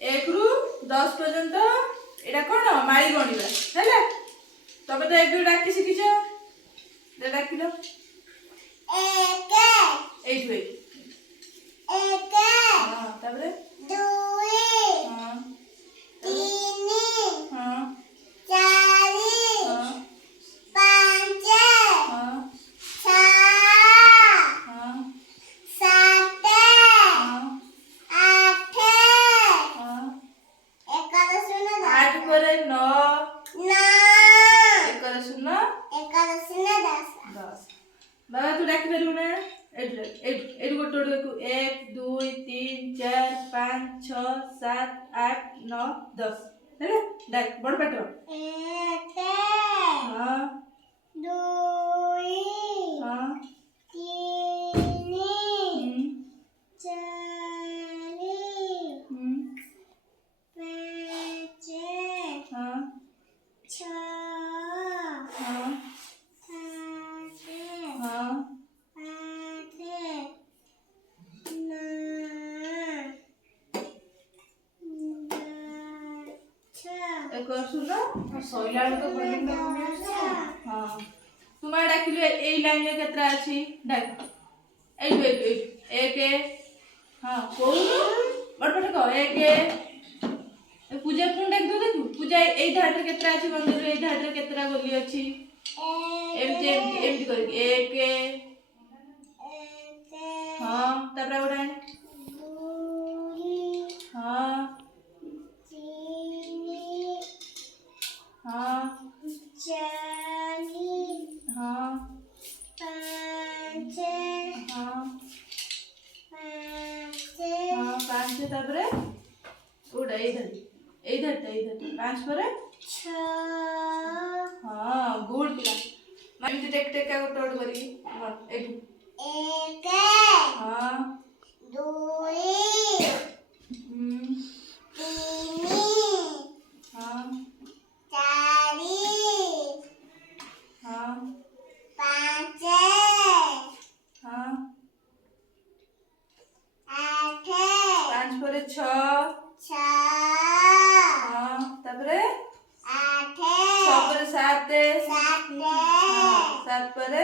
एक रु 10 पर्यंत एटा कोन मारी गणिबा हैला तबे तो एक दु डाकी शिखिछ दे डाकिलो एक एट हां तबरे दुई हां तीन हां चार हां पांच हां छह हां सात हां आठ हां एकादश शून्य 8 पर 9 एकादश शून्य 10 बाबा तू डाकी पारू ना एट गोटे देखू 1 2 3 4 5 6 7 8 9 10 है डाक बड़ पाटर 1 हां 2 हां 3 4 5 हां 6 हां 7 हां एक सुनो सोइला तो बोलिंग हां तुमा डाकिलो ए लाइन में केतरा अछि डाक एक हां कोनु बड़पट को एक पूजा कोन डाक दो देखू पूजा ए धाट रे केतरा अछि मंदिर रे ए धाट रे केतरा गोली अछि एम कर एक हां तबरा उड़ा हां हां 4 हां 5 हां 5 तबरे उड़ा इधर 5 पर 6 हां गुड पिला मैं टेक टेक का टोट करी एक हां 2 तीन हां 4 हां 5 हां 8 5 पर 6 हां तबरे 8 6 पर 7 7 पर